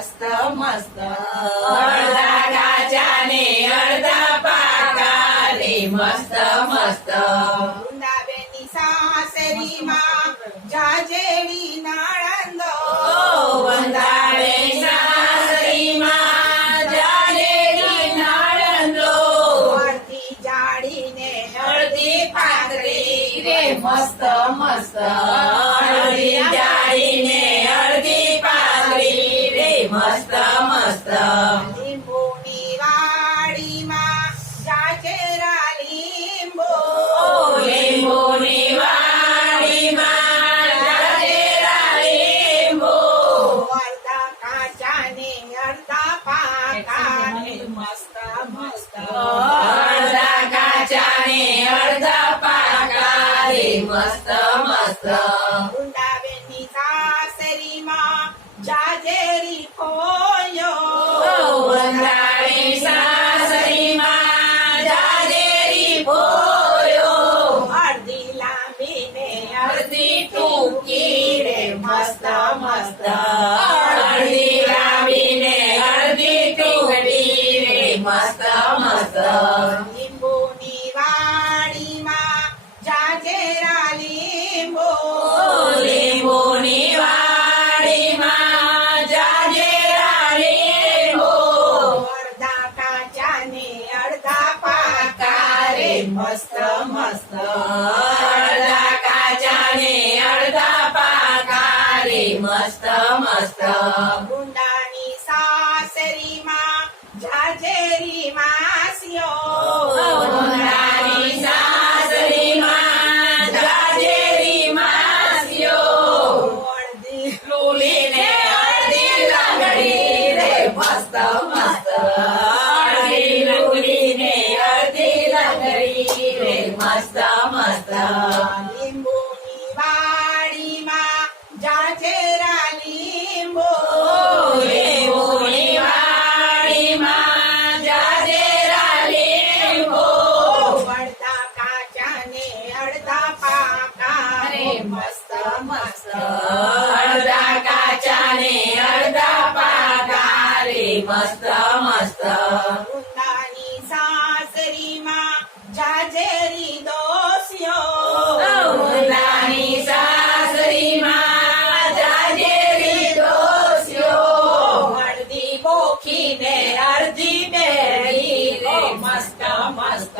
મસ્ત મસ્ત અડધા કાચા ને અડધા પાકા રે મસ્ત મસ્ત વૃંદાબેનની સાસરીમાં જાજેડી નાળંદો વંદારે સાસરીમાં જાજેરી નાળંદો અડધી જાડીને અડધી પાતળી રે મસ્ત મસ્ત અડધી જાડીને અડધી પાતળી રે મસ્ત મસ્ત લીંબુની વાડીમાં જાજેરા લીંબો લીંબુની વાડીમાં જાજેરા લીંબુ અડધા કાચા ને અડધા પાકા મસ્ત મસ્ત અડધા કાચા ને અડધા પાકા રે મસ્ત મસ્ત વૃંદાબેનની સાસરીમાં જાજેરી ફોયો વંદારી સાસરીમાં જાજેરી ફોયો અડધી લાંબી ને અડધી ટૂંકી રે મસ્ત મસ્ત અડધી લાંબી ને અડધી ટૂંકી રે મસ્ત મસ્ત લીંબુની વાડીમાં જાજેરા લીંબો લીંબુની વાડીમાં જાજેરા લીંબુ અડધા કાચા ને અડધા પાકા રે મસ્ત મસ્ત અડધા કાચા ને અડધા પાકા રે મસ્ત મસ્ત વૃંદાની સાસરીમાં જાજેરી માસીઓ વંદાની સાસરીમાં જાજેરી માસીઓ અડધી લૂલી ને અડધી લંગડી રે મસ્ત મસ્ત અડધી લૂલી ને અડધી લંગડી રે મસ્ત મસ્ત લીંબુની વાડીમાં જાજેરા લીંબો લીંબુની વાડીમાં જાજેરા લીંબુ અડધા કાચા ને અડધા પાકા રે મસ્ત મસ્ત અડધા કાચા ને અડધા પાકા રે મસ્ત મસ્ત વૃંદાની સાસરીમાં જાજેરી દોસ્યો વંદાની સાસરીમાં જાજેરી દોસ્યો અડધી બોખી ને અડધી બેરી રે મસ્ત મસ્ત